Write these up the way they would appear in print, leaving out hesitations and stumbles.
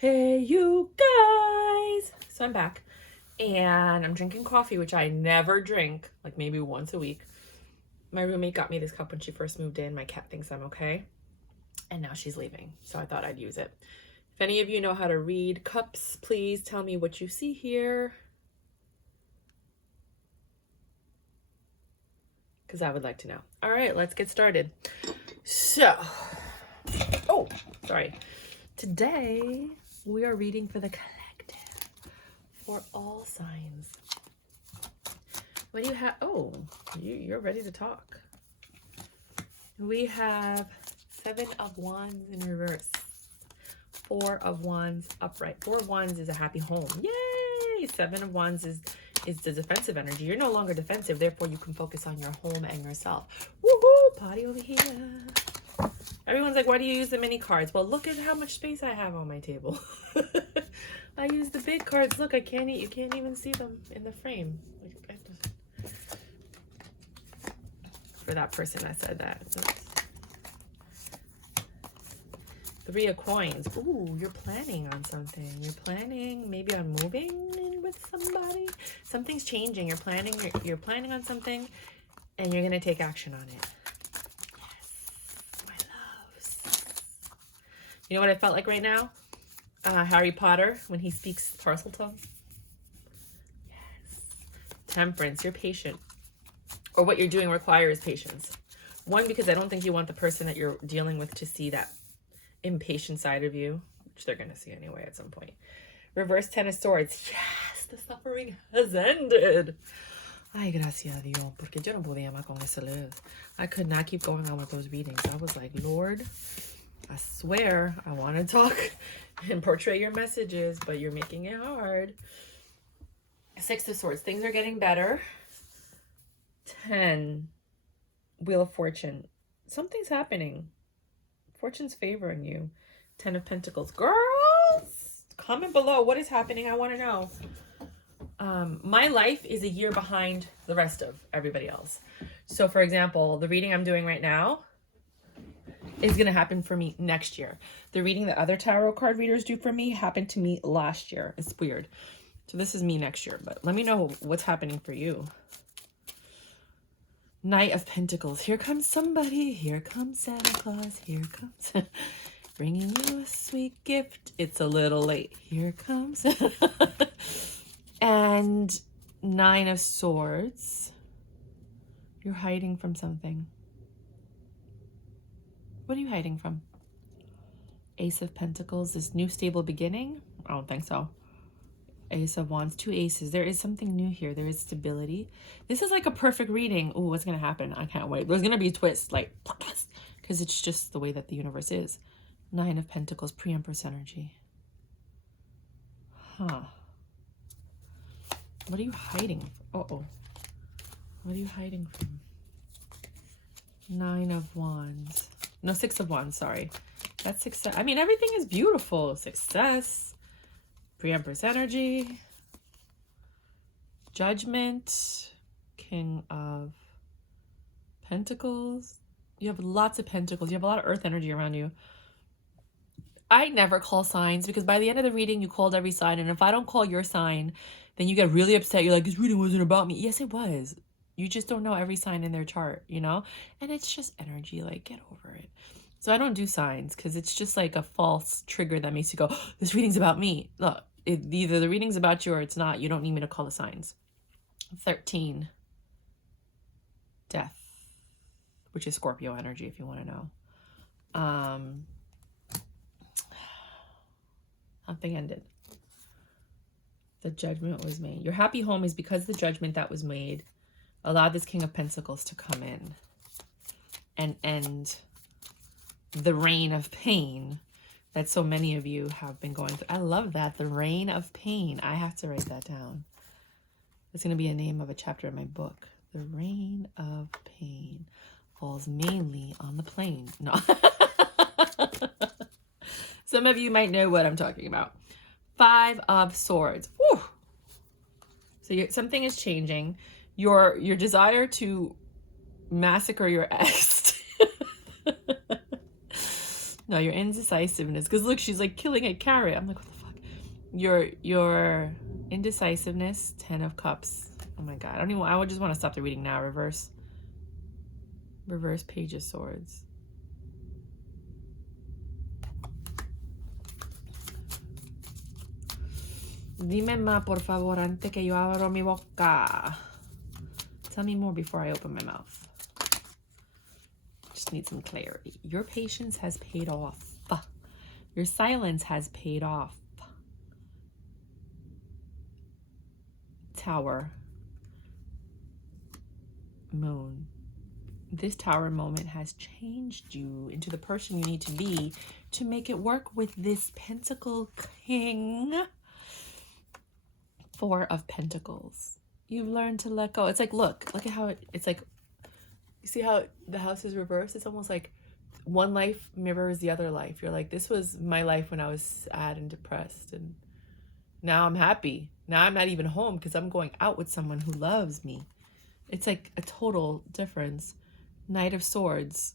Hey, you guys! So I'm back and I'm drinking coffee, which I never drink, like maybe once a week. My roommate got me this cup when she first moved in. My cat thinks I'm okay. And now she's leaving, so I thought I'd use it. If any of you know how to read cups, please tell me what you see here, because I would like to know. All right, let's get started. So, oh, sorry. Today, we are reading for the collective, for all signs. What do you have? Oh, you're ready to talk. We have 7 of Wands in reverse, 4 of Wands upright. 4 of Wands is a happy home. Yay! 7 of Wands is the defensive energy. You're no longer defensive, therefore you can focus on your home and yourself. Woohoo! Party over here. Everyone's like, why do you use the mini cards? Well, look at how much space I have on my table. I use the big cards. Look, you can't even see them in the frame. For that person that said that. Oops. 3 of coins. Ooh, you're planning on something. You're planning maybe on moving in with somebody. Something's changing. You're planning on something and you're going to take action on it. You know what I felt like right now? Harry Potter, when he speaks Parseltongue. Yes. Temperance, you're patient. Or what you're doing requires patience. 1, because I don't think you want the person that you're dealing with to see that impatient side of you, which they're going to see anyway at some point. Reverse 10 of Swords. Yes, the suffering has ended. Ay, gracias a Dios, porque yo no podía más con ese luz. I could not keep going on with those readings. I was like, Lord, I swear I want to talk and portray your messages, but you're making it hard. 6 of Swords. Things are getting better. 10. Wheel of Fortune. Something's happening. Fortune's favoring you. 10 of Pentacles. Girls, comment below. What is happening? I want to know. My life is a year behind the rest of everybody else. So, for example, the reading I'm doing right now is going to happen for me next year. The reading that other tarot card readers do for me happened to me last year. It's weird. So this is me next year, but let me know what's happening for you. Knight of Pentacles. Here comes somebody. Here comes Santa Claus. Here comes bringing you a sweet gift. It's a little late. Here comes. And 9 of Swords. You're hiding from something. What are you hiding from? Ace of Pentacles, this new stable beginning? I don't think so. Ace of Wands, 2 aces. There is something new here. There is stability. This is like a perfect reading. Oh, what's going to happen? I can't wait. There's going to be a twist, like, because it's just the way that the universe is. 9 of Pentacles, pre-Empress energy. Huh. What are you hiding? Uh-oh. What are you hiding from? 9 of Wands. No, 6 of Wands, sorry. That's success. I mean, everything is beautiful. Success. Pre-Empress energy. Judgment. King of Pentacles. You have lots of Pentacles. You have a lot of Earth energy around you. I never call signs because by the end of the reading, you called every sign. And if I don't call your sign, then you get really upset. You're like, this reading wasn't about me. Yes, it was. You just don't know every sign in their chart, you know? And it's just energy, like, get over it. So I don't do signs because it's just like a false trigger that makes you go, oh, this reading's about me. Look, either the reading's about you or it's not. You don't need me to call the signs. 13. Death, which is Scorpio energy, if you want to know. Something ended. The judgment was made. Your happy home is because the judgment that was made allowed this King of Pentacles to come in and end the reign of pain that so many of you have been going through. I love that. The reign of pain. I have to write that down. It's going to be a name of a chapter in my book. The reign of pain falls mainly on the plane. No. Some of you might know what I'm talking about. 5 of Swords. Whew. So something is changing. Your desire to massacre your ex No, your indecisiveness. Because look, she's like killing a carrot. I'm like, what the fuck? Your indecisiveness, 10 of Cups. Oh my God. I would just want to stop the reading now. Reverse Page of Swords. Dime más, por favor, antes que yo abro mi boca. Tell me more before I open my mouth. Just need some clarity. Your patience has paid off. Your silence has paid off. Tower. Moon. This Tower moment has changed you into the person you need to be to make it work with this Pentacle King. 4 of Pentacles. You've learned to let go. It's like, look at how it's like, you see how the house is reversed? It's almost like one life mirrors the other life. You're like, this was my life when I was sad and depressed, and now I'm happy. Now I'm not even home because I'm going out with someone who loves me. It's like a total difference. Knight of Swords.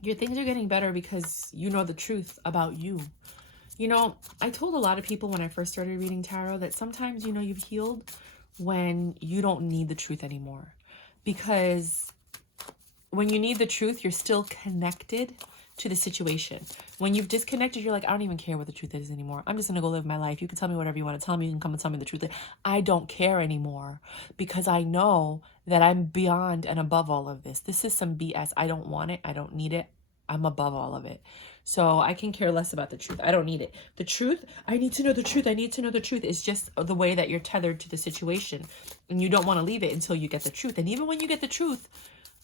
Your things are getting better because you know the truth about you. You know, I told a lot of people when I first started reading tarot that sometimes, you know, you've healed when you don't need the truth anymore. Because when you need the truth, you're still connected to the situation. When you've disconnected, you're like, I don't even care what the truth is anymore. I'm just going to go live my life. You can tell me whatever you want to tell me. You can come and tell me the truth. I don't care anymore because I know that I'm beyond and above all of this. This is some BS. I don't want it. I don't need it. I'm above all of it. So I can care less about the truth. I don't need it. The truth, I need to know the truth. I need to know the truth. It's just the way that you're tethered to the situation. And you don't want to leave it until you get the truth. And even when you get the truth,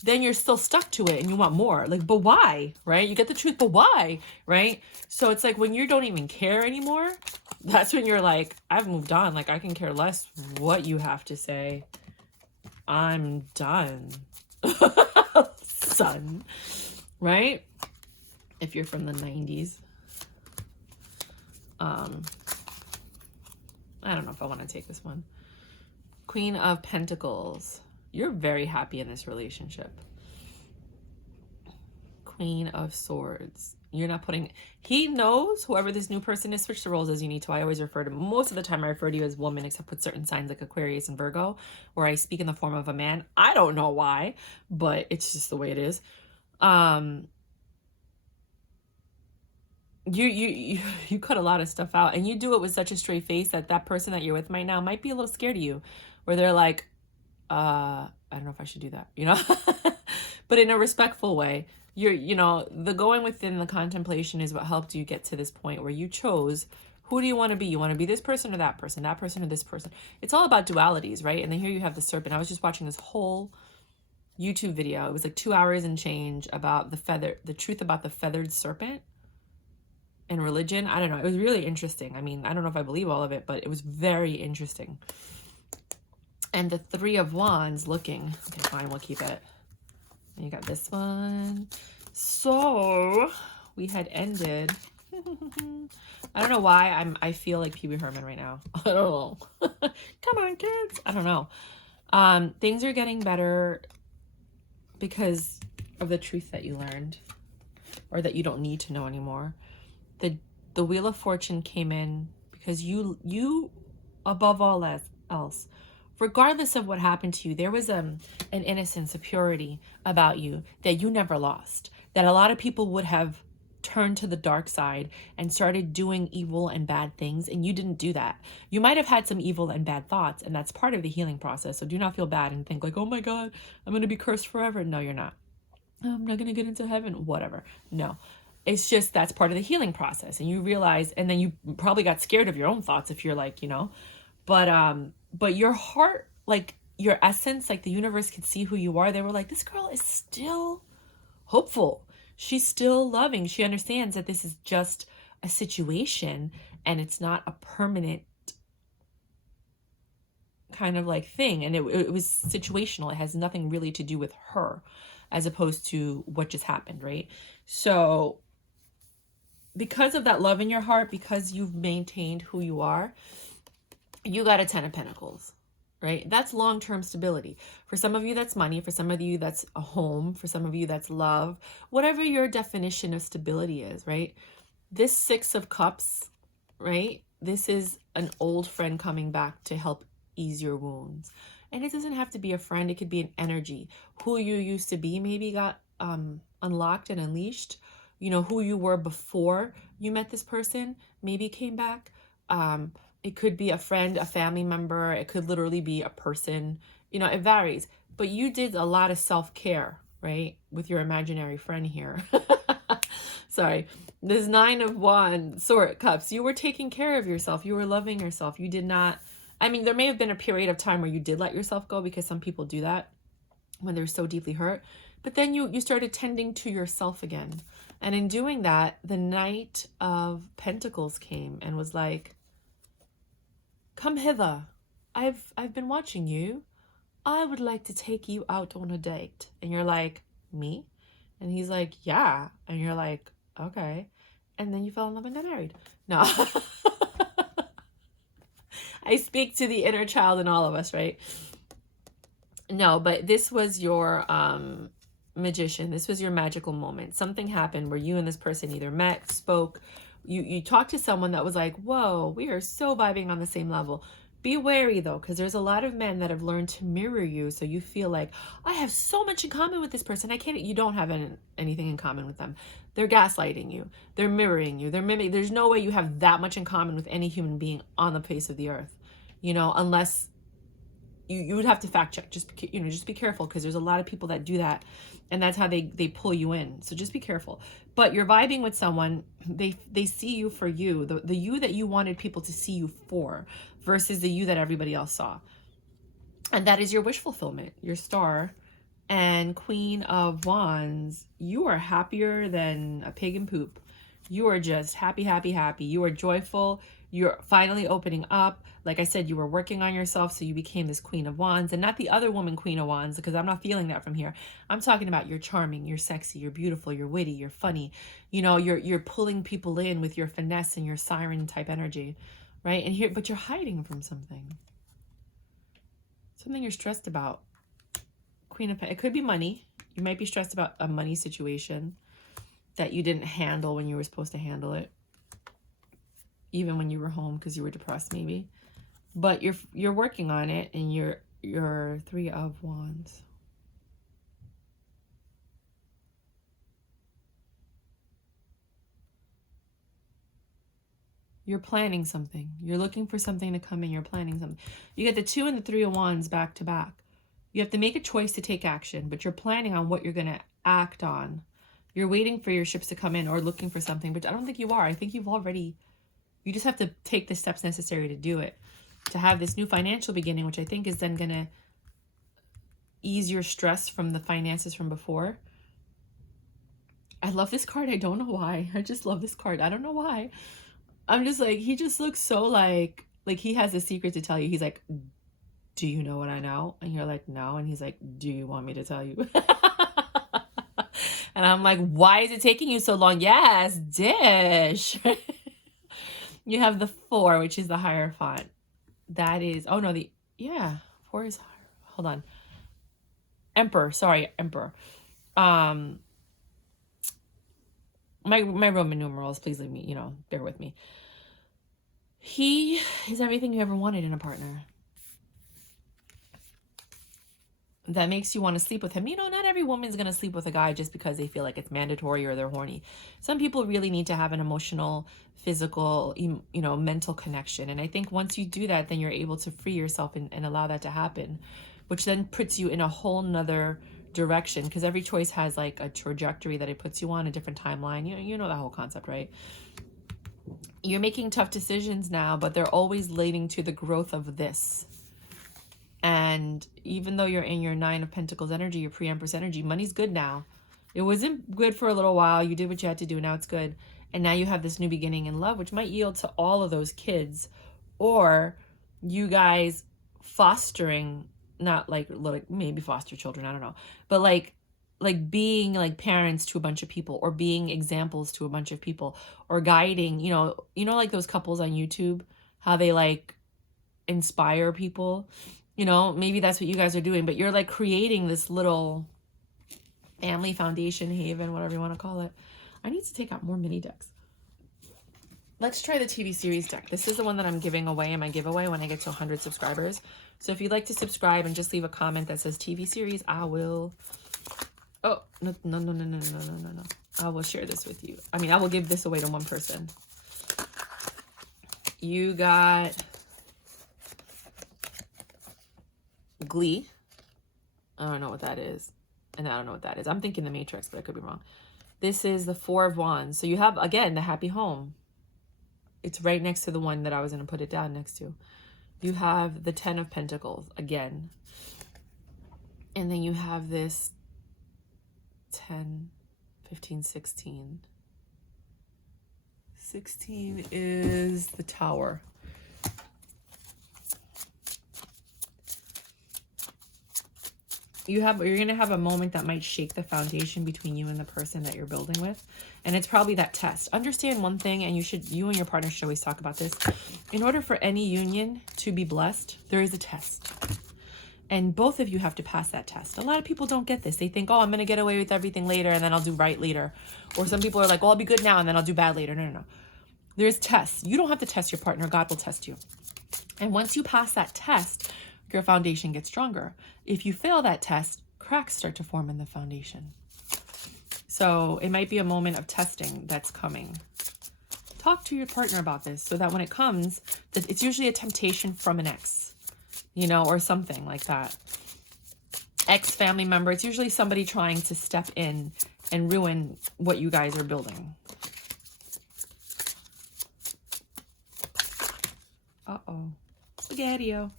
then you're still stuck to it and you want more. Like, but why? Right? You get the truth, but why? Right? So it's like when you don't even care anymore, that's when you're like, I've moved on. Like, I can care less what you have to say. I'm done. Son. Right? If you're from the 90s. I don't know if I want to take this one. Queen of Pentacles. You're very happy in this relationship. Queen of Swords. You're not putting... He knows, whoever this new person is, switch the roles as you need to. I always refer to... Most of the time I refer to you as woman, except with certain signs like Aquarius and Virgo, where I speak in the form of a man. I don't know why, but it's just the way it is. You cut a lot of stuff out, and you do it with such a straight face that that person that you're with right now might be a little scared of you, where they're like, I don't know if I should do that, you know, but in a respectful way. You know, the going within the contemplation is what helped you get to this point where you chose, who do you want to be? You want to be this person or that person or this person. It's all about dualities, right? And then here you have the serpent. I was just watching this whole YouTube video. It was like 2 hours and change about the truth about the feathered serpent and religion. I don't know. It was really interesting. I mean, I don't know if I believe all of it, but it was very interesting. And the 3 of Wands looking. Okay, fine. We'll keep it. And you got this one. So we had ended. I don't know why I feel like Pee Wee Herman right now. I don't know. Come on, kids. I don't know. Things are getting better because of the truth that you learned, or that you don't need to know anymore. The Wheel of Fortune came in because you above all else, regardless of what happened to you, there was an innocence, a purity about you that you never lost, that a lot of people would have turned to the dark side and started doing evil and bad things, and you didn't do that. You might have had some evil and bad thoughts, and that's part of the healing process. So do not feel bad and think like, oh my God, I'm going to be cursed forever. No, you're not. I'm not going to get into heaven, whatever. No. It's just that's part of the healing process, and you realize, and then you probably got scared of your own thoughts if you're like, you know, but your heart, like your essence, like the universe could see who you are. They were like, this girl is still hopeful. She's still loving. She understands that this is just a situation and it's not a permanent kind of like thing. And it was situational. It has nothing really to do with her as opposed to what just happened, right? So because of that love in your heart, because you've maintained who you are, you got a 10 of Pentacles. right? That's long-term stability. For some of you, that's money. For some of you, that's a home. For some of you, that's love. Whatever your definition of stability is, right? This Six of Cups, right? This is an old friend coming back to help ease your wounds. And it doesn't have to be a friend. It could be an energy. Who you used to be maybe got unlocked and unleashed. You know, who you were before you met this person maybe came back. It could be a friend, a family member. It could literally be a person. You know, it varies. But you did a lot of self-care, right? With your imaginary friend here. Sorry. This Nine of Wands, Cups. You were taking care of yourself. You were loving yourself. You did not... I mean, there may have been a period of time where you did let yourself go, because some people do that when they're so deeply hurt. But then you started tending to yourself again. And in doing that, the Knight of Pentacles came and was like, come hither. I've been watching you. I would like to take you out on a date. And you're like, me? And he's like, yeah. And you're like, okay. And then you fell in love and got married. No. I speak to the inner child in all of us, right? No, but this was your magician. This was your magical moment. Something happened where you and this person either met, spoke, you talked to someone that was like, whoa, we are so vibing on the same level. Be wary though, because there's a lot of men that have learned to mirror you, so you feel like, I have so much in common with this person. You don't have anything in common with them. They're gaslighting you. They're mirroring you. They're mimicking. There's no way you have that much in common with any human being on the face of the earth, you know, unless you would have to fact check. Just be careful, because there's a lot of people that do that, and that's how they pull you in. So just be careful. But you're vibing with someone, they see you for you, the you that you wanted people to see you for, versus the you that everybody else saw. And that is your wish fulfillment, your star and Queen of Wands. You are happier than a pig in poop. You are just happy, happy, happy. You are joyful. You're finally opening up. Like I said, you were working on yourself, so you became this Queen of Wands, and not the other woman Queen of Wands, because I'm not feeling that from here. I'm talking about you're charming, you're sexy, you're beautiful, you're witty, you're funny. You know, you're pulling people in with your finesse and your siren type energy, right? And here, but you're hiding from something. Something you're stressed about. Queen of, it could be money. You might be stressed about a money situation that you didn't handle when you were supposed to handle it, even when you were home because you were depressed maybe. But you're working on it, and you're Three of Wands. You're planning something. You're looking for something to come in. You're planning something. You get the Two and the Three of Wands back to back. You have to make a choice to take action, but you're planning on what you're going to act on. You're waiting for your ships to come in or looking for something, but I don't think you are. I think you just have to take the steps necessary to do it. To have this new financial beginning, which I think is then going to ease your stress from the finances from before. I love this card. I don't know why. I just love this card. I don't know why. I'm just like, he just looks so like he has a secret to tell you. He's like, do you know what I know? And you're like, no. And he's like, do you want me to tell you? And I'm like, why is it taking you so long? Yes, dish. You have the Four, which is the Hierophant. That is, oh no, Four is, hold on. Emperor, sorry, Emperor. My Roman numerals, please leave me, bear with me. He is everything you ever wanted in a partner. That makes you want to sleep with him. Not every woman's going to sleep with a guy just because they feel like it's mandatory or they're horny. Some people really need to have an emotional, physical, mental connection. And I think once you do that, then you're able to free yourself and allow that to happen, which then puts you in a whole nother direction, because every choice has like a trajectory that it puts you on, a different timeline. You know that whole concept, right? You're making tough decisions now, but they're always leading to the growth of this. And even though you're in your Nine of Pentacles energy, your pre-Empress energy, money's good now. It wasn't good for a little while. You did what you had to do. Now it's good. And now you have this new beginning in love, which might yield to all of those kids, or you guys fostering, not like maybe foster children, I don't know, but like being like parents to a bunch of people, or being examples to a bunch of people, or guiding, like those couples on YouTube, how they like inspire people. You know, maybe that's what you guys are doing, but you're like creating this little family foundation, haven, whatever you want to call it. I need to take out more mini decks. Let's try the TV series deck. This is the one that I'm giving away in my giveaway when I get to 100 subscribers. So if you'd like to subscribe and just leave a comment that says TV series, I will... Oh, no. I will share this with you. I mean, I will give this away to one person. You got Glee. I don't know what that is. And I don't know what that is. I'm thinking The Matrix, but I could be wrong. This is the Four of Wands. So you have, again, the Happy Home. It's right next to the one that I was going to put it down next to. You have the 10 of Pentacles, again. And then you have this 10, 15, 16. 16 is the Tower. You're going to have a moment that might shake the foundation between you and the person that you're building with. And it's probably that test. Understand one thing, and you and your partner should always talk about this. In order for any union to be blessed, there is a test. And both of you have to pass that test. A lot of people don't get this. They think, oh, I'm going to get away with everything later, and then I'll do right later. Or some people are like, well, I'll be good now, and then I'll do bad later. No. There's tests. You don't have to test your partner. God will test you. And once you pass that test, your foundation gets stronger. If you fail that test, cracks start to form in the foundation. So it might be a moment of testing that's coming. Talk to your partner about this so that when it comes, that it's usually a temptation from an ex, you know, or something like that. Ex-family member, it's usually somebody trying to step in and ruin what you guys are building. Uh-oh. Spaghetti-o.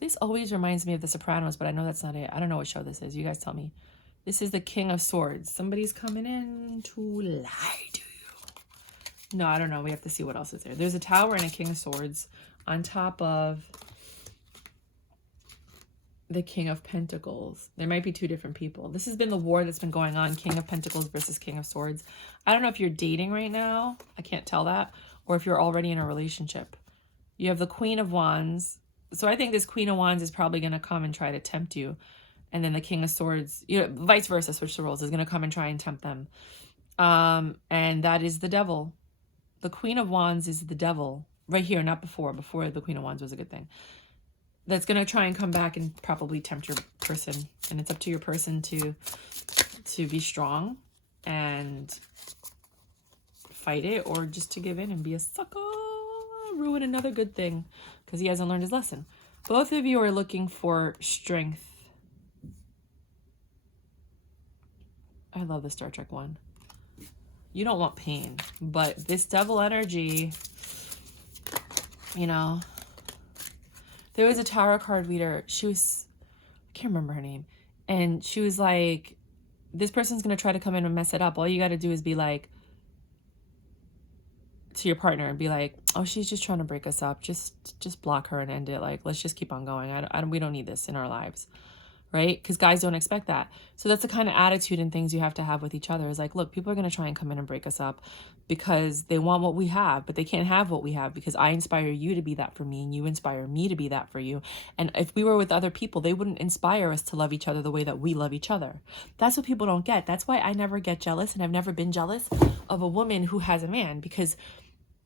This always reminds me of The Sopranos, but I know that's not it. I don't know what show this is. You guys tell me. This is the King of Swords. Somebody's coming in to lie to you. No, I don't know. We have to see what else is there. There's a Tower and a King of Swords on top of the King of Pentacles. There might be two different people. This has been the war that's been going on. King of Pentacles versus King of Swords. I don't know if you're dating right now. I can't tell that. Or if you're already in a relationship. You have the Queen of Wands. So I think this Queen of Wands is probably going to come and try to tempt you. And then the King of Swords, you know, vice versa, switch the roles, is going to come and try and tempt them. And that is the devil. The Queen of Wands is the devil. Right here, not before. Before the Queen of Wands was a good thing. That's going to try and come back and probably tempt your person. And it's up to your person to be strong and fight it, or just to give in and be a sucker. Ruin another good thing because he hasn't learned his lesson. Both of you are looking for strength. I love the Star Trek one. You don't want pain, but this devil energy, you know, there was a tarot card reader. She was, I can't remember her name. And she was like, this person's going to try to come in and mess it up. All you got to do is be like, to your partner and be like, oh, she's just trying to break us up. Just block her and end it. Like, let's just keep on going. We don't need this in our lives. Right? Because guys don't expect that. So that's the kind of attitude and things you have to have with each other. Is like, look, people are going to try and come in and break us up because they want what we have, but they can't have what we have because I inspire you to be that for me and you inspire me to be that for you. And if we were with other people, they wouldn't inspire us to love each other the way that we love each other. That's what people don't get. That's why I never get jealous, and I've never been jealous of a woman who has a man, because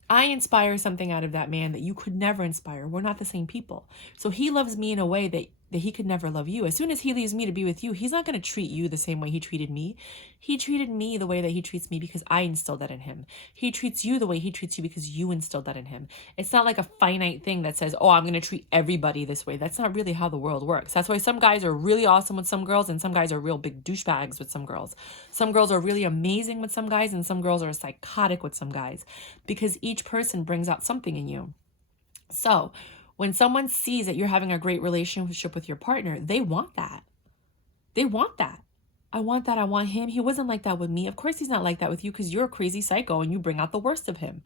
I inspire something out of that man that you could never inspire. We're not the same people. So he loves me in a way that he could never love you. As soon as he leaves me to be with you, he's not going to treat you the same way he treated me. He treated me the way that he treats me because I instilled that in him. He treats you the way he treats you because you instilled that in him. It's not like a finite thing that says, oh, I'm going to treat everybody this way. That's not really how the world works. That's why some guys are really awesome with some girls and some guys are real big douchebags with some girls. Some girls are really amazing with some guys and some girls are psychotic with some guys, because each person brings out something in you. So when someone sees that you're having a great relationship with your partner, they want that. They want that. I want that. I want him. He wasn't like that with me. Of course he's not like that with you because you're a crazy psycho and you bring out the worst of him.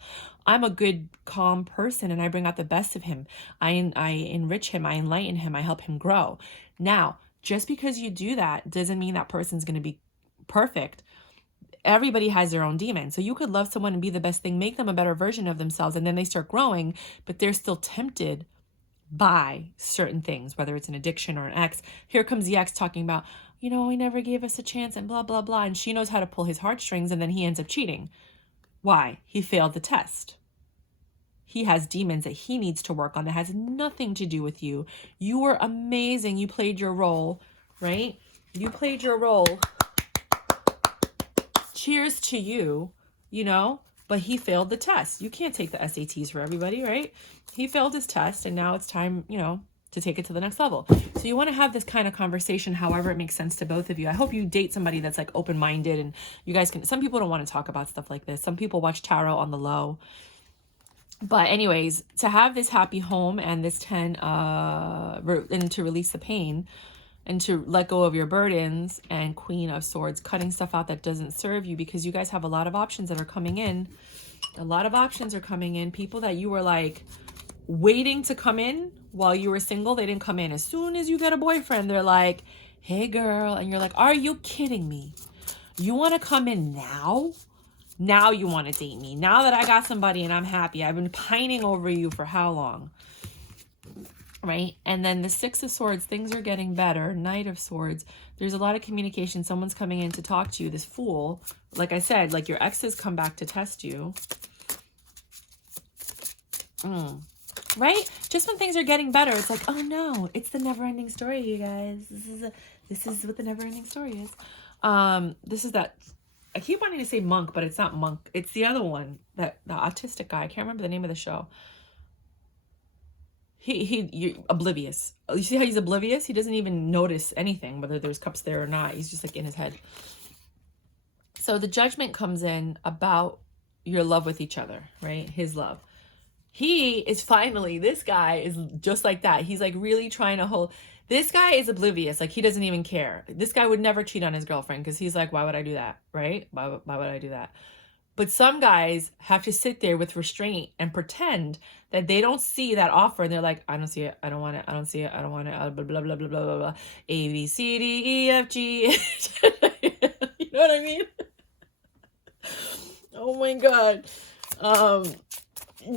I'm a good, calm person and I bring out the best of him. I enrich him. I enlighten him. I help him grow. Now, just because you do that doesn't mean that person's going to be perfect. Everybody has their own demon. So you could love someone and be the best thing, make them a better version of themselves, and then they start growing, but they're still tempted by certain things, whether it's an addiction or an ex. Here comes the ex talking about, you know, he never gave us a chance and blah, blah, blah. And she knows how to pull his heartstrings, and then he ends up cheating. Why? He failed the test. He has demons that he needs to work on that has nothing to do with you. You were amazing. You played your role, right? You played your role. Cheers to you, you know, but he failed the test. You can't take the SATs for everybody, right? He failed his test, and now it's time, you know, to take it to the next level. So you want to have this kind of conversation, however it makes sense to both of you. I hope you date somebody that's like open-minded, and you guys can, some people don't want to talk about stuff like this. Some people watch tarot on the low. But anyways, to have this happy home and this 10, and to release the pain and to let go of your burdens, and Queen of Swords, cutting stuff out that doesn't serve you, because you guys have a lot of options that are coming in. A lot of options are coming in. People that you were like waiting to come in while you were single, they didn't come in. As soon as you get a boyfriend, they're like, hey girl. And you're like, are you kidding me? You want to come in now? Now you want to date me. Now that I got somebody and I'm happy. I've been pining over you for how long? Right? And then the Six of Swords, things are getting better. Knight of Swords, there's a lot of communication. Someone's coming in to talk to you. This Fool, like I said, like your exes come back to test you. Right? Just when things are getting better, it's like, oh no, it's the never-ending story, you guys. This is what the never-ending story is. This is that, I keep wanting to say Monk, but it's not Monk. It's the other one, that the autistic guy. I can't remember the name of the show. You're oblivious. You see how he's oblivious? He doesn't even notice anything, whether there's cups there or not. He's just like in his head. So the Judgment comes in about your love with each other, right? His love. He is finally, this guy is just like that. He's like really trying to hold. This guy is oblivious. Like he doesn't even care. This guy would never cheat on his girlfriend because he's like, why would I do that? Right? Why would I do that? But some guys have to sit there with restraint and pretend that they don't see that offer. And they're like, I don't see it. I don't want it. I don't see it. I don't want it. Blah, blah, blah, blah, blah, blah, blah. A, B, C, D, E, F, G. You know what I mean? Oh my God.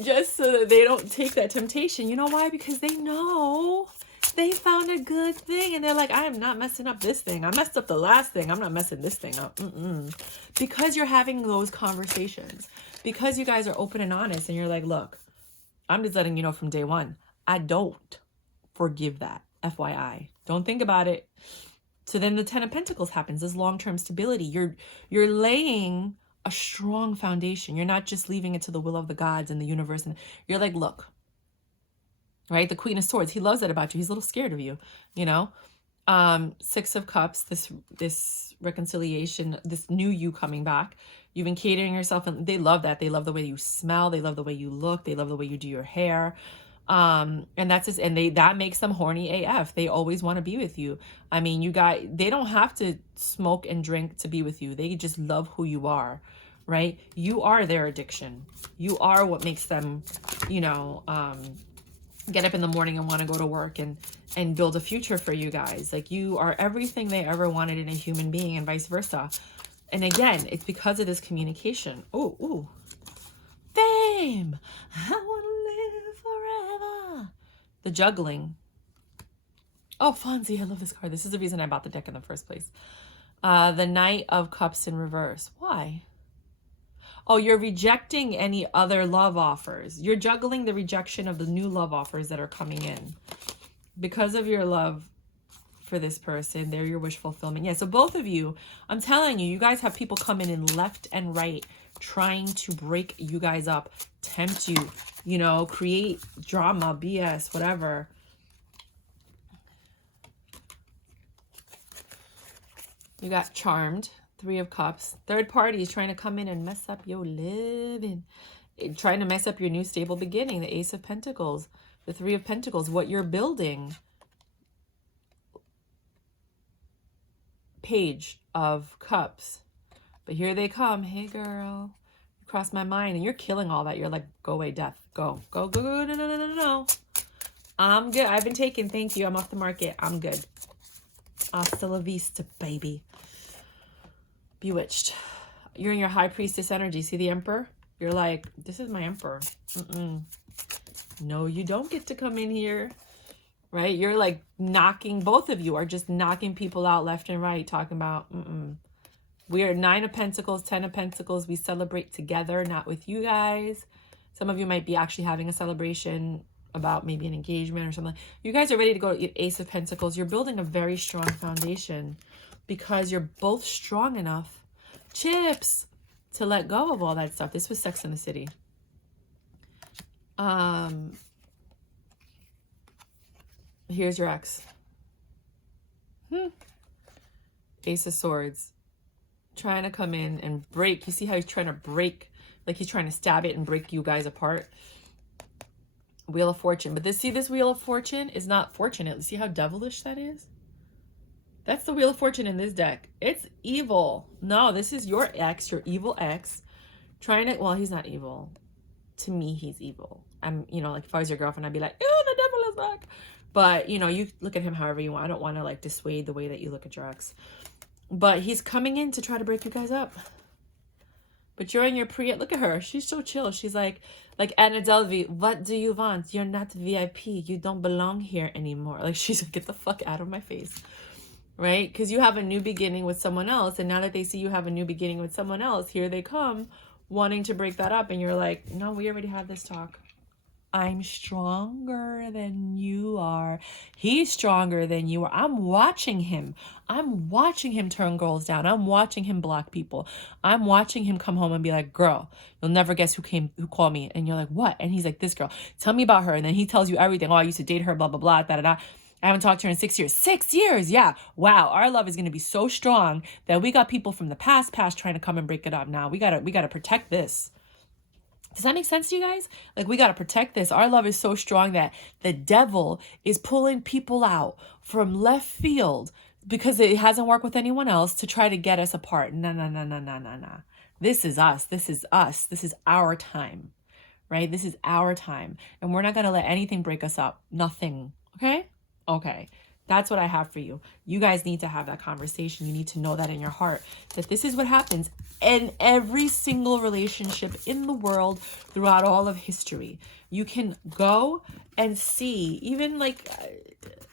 Just so that they don't take that temptation. You know why? Because they know they found a good thing. And they're like, I am not messing up this thing. I messed up the last thing. I'm not messing this thing up. Because you're having those conversations. Because you guys are open and honest. And you're like, look, I'm just letting you know from day one, I don't forgive that. FYI. Don't think about it. So then the 10 of Pentacles happens. This long-term stability. You're laying a strong foundation. You're not just leaving it to the will of the gods and the universe. And you're like, look, right? The Queen of Swords, he loves that about you. He's a little scared of you, you know? Six of Cups, this reconciliation, this new you coming back. You've been catering yourself, and they love that. They love the way you smell. They love the way you look. They love the way you do your hair. And that's just, and that makes them horny AF. They always want to be with you. I mean, they don't have to smoke and drink to be with you. They just love who you are, right? You are their addiction. You are what makes them, you know, get up in the morning and want to go to work and build a future for you guys. Like, you are everything they ever wanted in a human being, and vice versa. And again, it's because of this communication. Ooh. Fame. I want to live forever. The Juggling. Oh, Fonzie, I love this card. This is the reason I bought the deck in the first place. The Knight of Cups in reverse. Why? Oh, you're rejecting any other love offers. You're juggling the rejection of the new love offers that are coming in. Because of your love for this person, they're your wish fulfillment. Yeah, so both of you, I'm telling you, you guys have people coming in left and right, trying to break you guys up, tempt you, you know, create drama, BS, whatever. You got Charmed, Three of Cups. Third party is trying to come in and mess up your living. Trying to mess up your new stable beginning. The Ace of Pentacles, the Three of Pentacles, what you're building. Page of Cups. But here they come. Hey, girl. You crossed my mind. And you're killing all that. You're like, go away, death. Go. Go, go, go. No, no, no, no, no. I'm good. I've been taken. Thank you. I'm off the market. I'm good. Hasta la vista, baby. Bewitched. You're in your High Priestess energy. See the Emperor? You're like, this is my Emperor. No, you don't get to come in here, right? You're like knocking, both of you are just knocking people out left and right, talking about, we are 9 of Pentacles, 10 of Pentacles. We celebrate together, not with you guys. Some of you might be actually having a celebration about maybe an engagement or something. You guys are ready to go to Ace of Pentacles. You're building a very strong foundation because you're both strong enough, Chips, to let go of all that stuff. This was Sex in the City. Here's your ex. Ace of Swords. Trying to come in and break. You see how he's trying to break, like he's trying to stab it and break you guys apart. Wheel of Fortune. But this Wheel of Fortune is not fortunate. See how devilish that is? That's the Wheel of Fortune in this deck. It's evil. No, this is your ex, your evil ex. Trying to, well, he's not evil. To me, he's evil. I'm, you know, like if I was your girlfriend, I'd be like, oh, the devil is back. But, you know, you look at him however you want. I don't want to like dissuade the way that you look at your ex. But he's coming in to try to break you guys up. But you're in your look at her. She's so chill. She's like Anna Delvey, what do you want? You're not VIP. You don't belong here anymore. Like, she's like, get the fuck out of my face. Right? Because you have a new beginning with someone else. And now that they see you have a new beginning with someone else, here they come wanting to break that up. And you're like, no, we already had this talk. I'm stronger than you are. He's stronger than you are. I'm watching him. I'm watching him turn girls down. I'm watching him block people. I'm watching him come home and be like, girl, you'll never guess who called me. And you're like, what? And he's like, this girl. Tell me about her. And then he tells you everything. Oh, I used to date her, blah, blah, blah, da, da, da. I haven't talked to her in 6 years. 6 years, yeah. Wow, our love is going to be so strong that we got people from the past trying to come and break it up. Now we gotta protect this. Does that make sense to you guys? Like, we got to protect this. Our love is so strong that the devil is pulling people out from left field because it hasn't worked with anyone else to try to get us apart. No. This is us. This is us. This is our time, right? This is our time. And we're not going to let anything break us up. Nothing. Okay? Okay. That's what I have for you. You guys need to have that conversation. You need to know that in your heart, that this is what happens in every single relationship in the world throughout all of history. You can go and see, even like,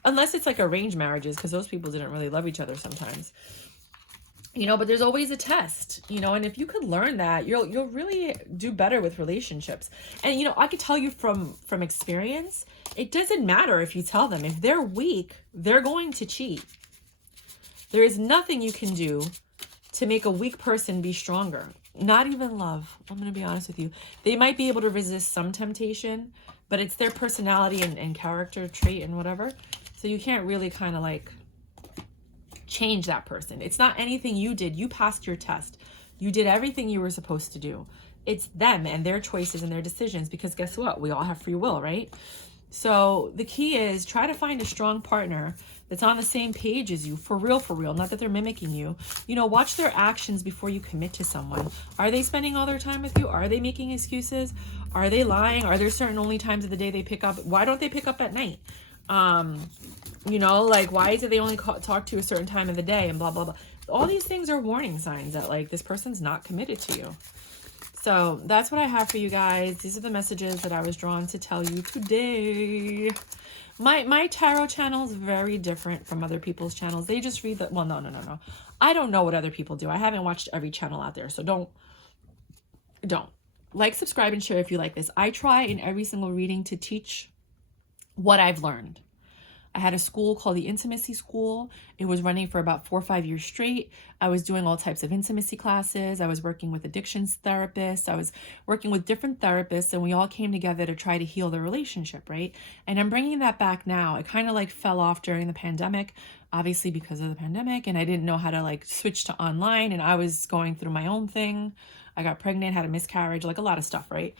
unless it's like arranged marriages, because those people didn't really love each other sometimes. You know, but there's always a test, you know, and if you could learn that, you'll really do better with relationships. And, you know, I could tell you from experience, it doesn't matter if you tell them. If they're weak, they're going to cheat. There is nothing you can do to make a weak person be stronger. Not even love. I'm going to be honest with you. They might be able to resist some temptation, but it's their personality and character trait and whatever. So you can't really kind of like change that person. It's not anything you did. You passed your test. You did everything you were supposed to do. It's them and their choices and their decisions, because guess what? We all have free will, right? So the key is try to find a strong partner that's on the same page as you, for real, not that they're mimicking you. You know, watch their actions before you commit to someone. Are they spending all their time with you? Are they making excuses? Are they lying? Are there certain only times of the day they pick up? Why don't they pick up at night? You know, like, why is it they only talk to you a certain time of the day and blah, blah, blah. All these things are warning signs that, like, this person's not committed to you. So that's what I have for you guys. These are the messages that I was drawn to tell you today. My tarot channel is very different from other people's channels. They just read the, well, no. I don't know what other people do. I haven't watched every channel out there. So don't. Like, subscribe, and share if you like this. I try in every single reading to teach what I've learned. I had a school called the Intimacy School. It was running for about 4 or 5 years straight. I was doing all types of intimacy classes. I was working with addictions therapists. I was working with different therapists, and we all came together to try to heal the relationship, right? And I'm bringing that back now. It kind of like fell off during the pandemic, obviously because of the pandemic, and I didn't know how to like switch to online, and I was going through my own thing. I got pregnant, had a miscarriage, like a lot of stuff, right?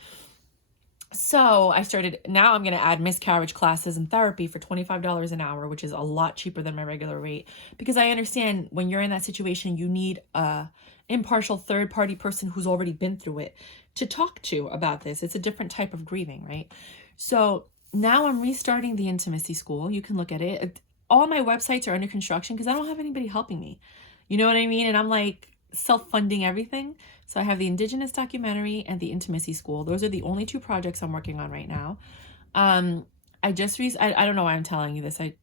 So I started, now I'm going to add miscarriage classes and therapy for $25 an hour, which is a lot cheaper than my regular rate, because I understand when you're in that situation, you need a impartial third party person who's already been through it to talk to about this. It's a different type of grieving, right? So now I'm restarting the Intimacy School. You can look at it. All my websites are under construction because I don't have anybody helping me. You know what I mean? And I'm like self-funding everything. So I have the Indigenous documentary and the Intimacy School. Those are the only 2 projects I'm working on right now. I just I don't know why I'm telling you this. I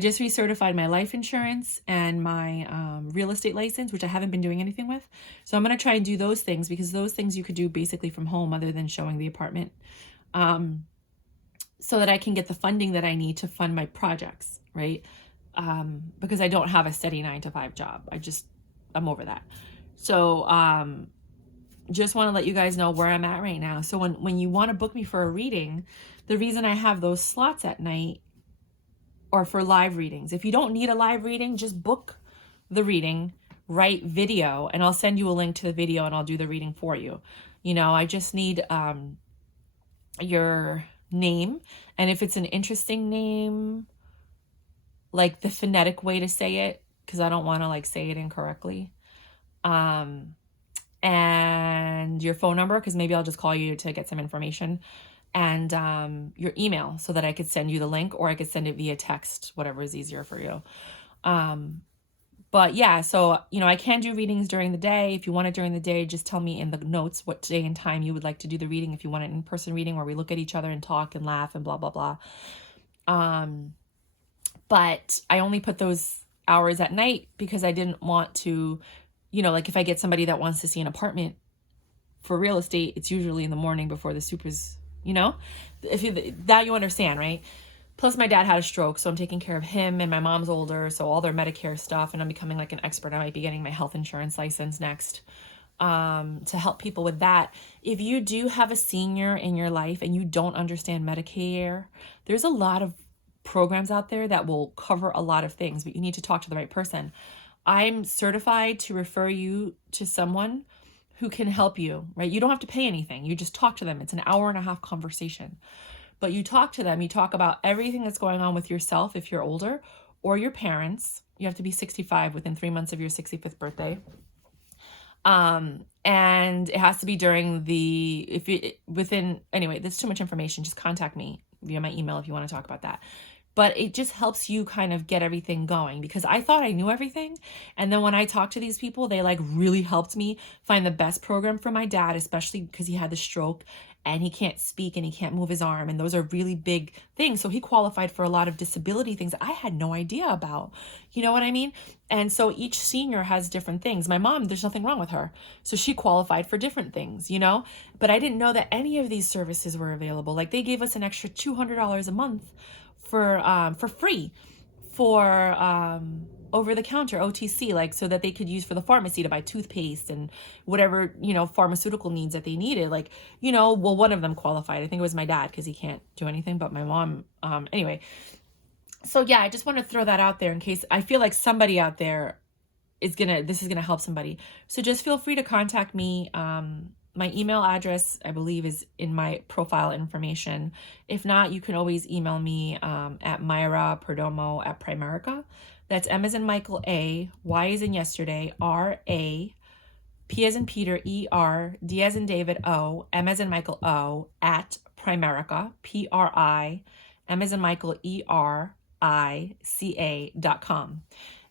just recertified my life insurance and my real estate license, which I haven't been doing anything with. So I'm going to try and do those things, because those things you could do basically from home other than showing the apartment, so that I can get the funding that I need to fund my projects, right? Because I don't have a steady 9-to-5 job. I'm over that. So just want to let you guys know where I'm at right now. So when you want to book me for a reading, the reason I have those slots at night or for live readings, if you don't need a live reading, just book the reading, write video, and I'll send you a link to the video and I'll do the reading for you. I just need your name, and if it's an interesting name, like the phonetic way to say it, because I don't want to like say it incorrectly, and your phone number, because maybe I'll just call you to get some information, and your email, so that I could send you the link, or I could send it via text, whatever is easier for you. But yeah, so, I can do readings during the day. If you want it during the day, just tell me in the notes what day and time you would like to do the reading. If you want an in-person reading where we look at each other and talk and laugh and blah, blah, blah. But I only put those hours at night because I didn't want to, like if I get somebody that wants to see an apartment for real estate, it's usually in the morning before the supers, if you understand, right? Plus my dad had a stroke, so I'm taking care of him, and my mom's older, so all their Medicare stuff, and I'm becoming like an expert. I might be getting my health insurance license next, to help people with that. If you do have a senior in your life and you don't understand Medicare, there's a lot of programs out there that will cover a lot of things, but you need to talk to the right person. I'm certified to refer you to someone who can help you, right? You don't have to pay anything. You just talk to them. It's an 1.5-hour conversation. But you talk to them, you talk about everything that's going on with yourself if you're older, or your parents. You have to be 65 within 3 months of your 65th birthday. And it has to be during anyway, that's too much information. Just contact me via my email if you want to talk about that. But it just helps you kind of get everything going, because I thought I knew everything. And then when I talked to these people, they like really helped me find the best program for my dad, especially because he had the stroke and he can't speak and he can't move his arm. And those are really big things. So he qualified for a lot of disability things that I had no idea about. You know what I mean? And so each senior has different things. My mom, there's nothing wrong with her. So she qualified for different things, but I didn't know that any of these services were available. Like they gave us an extra $200 a month for free for over-the-counter OTC, like so that they could use for the pharmacy to buy toothpaste and whatever, pharmaceutical needs that they needed. Like, well, one of them qualified. I think it was my dad because he can't do anything, but my mom, anyway. So yeah, I just want to throw that out there in case I feel like somebody out there this is gonna help somebody. So just feel free to contact me. My email address, I believe, is in my profile information. If not, you can always email me at Myra Perdomo at Primerica. That's M as in Michael A, Y as in yesterday, R A, P as in Peter E R, D as in David O, M as in Michael O at Primerica, PRI, M as in Michael ERICA.com.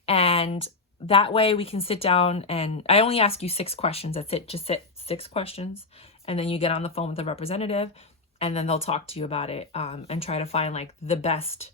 And that way we can sit down, and I only ask you 6 questions. That's it. Just 6 questions. And then you get on the phone with the representative, and then they'll talk to you about it, and try to find like the best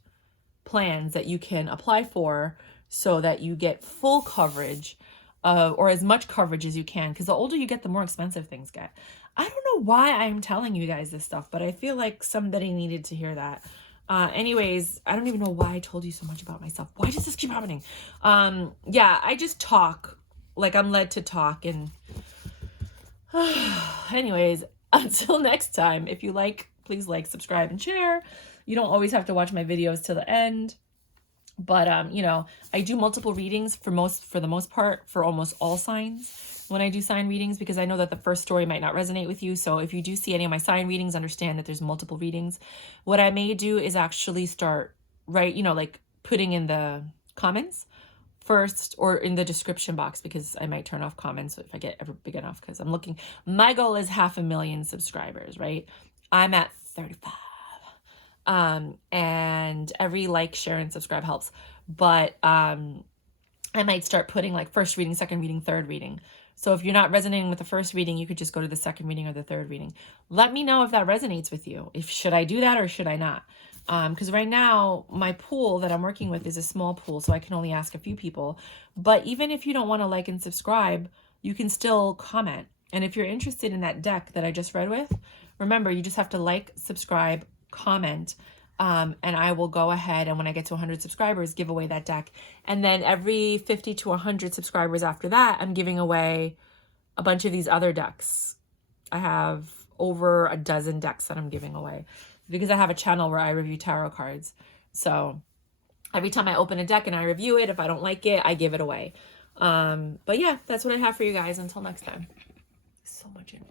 plans that you can apply for so that you get full coverage, or as much coverage as you can. Because the older you get, the more expensive things get. I don't know why I'm telling you guys this stuff, but I feel like somebody needed to hear that. Anyways, I don't even know why I told you so much about myself. Why does this keep happening? Yeah, I just talk like I'm led to talk. And anyways, until next time, if you like, please like, subscribe, and share. You don't always have to watch my videos to the end. But, I do multiple readings for the most part, for almost all signs when I do sign readings, because I know that the first story might not resonate with you. So if you do see any of my sign readings, understand that there's multiple readings. What I may do is actually start, like putting in the comments first, or in the description box, because I might turn off comments if I get ever big enough, because my goal is 500,000 subscribers, right? I'm at 35. And every like, share, and subscribe helps. But I might start putting like first reading, second reading, third reading, So if you're not resonating with the first reading, you could just go to the second reading or the third reading. Let me know if that resonates with you. Should I do that or should I not? Because right now my pool that I'm working with is a small pool, so I can only ask a few people. But even if you don't want to like and subscribe, you can still comment. And if you're interested in that deck that I just read with, remember, you just have to like, subscribe, comment, and I will go ahead and when I get to 100 subscribers, give away that deck. And then every 50 to 100 subscribers after that, I'm giving away a bunch of these other decks. I have over a dozen decks that I'm giving away because I have a channel where I review tarot cards. So every time I open a deck and I review it, if I don't like it, I give it away. But yeah, that's what I have for you guys. Until next time. So much info.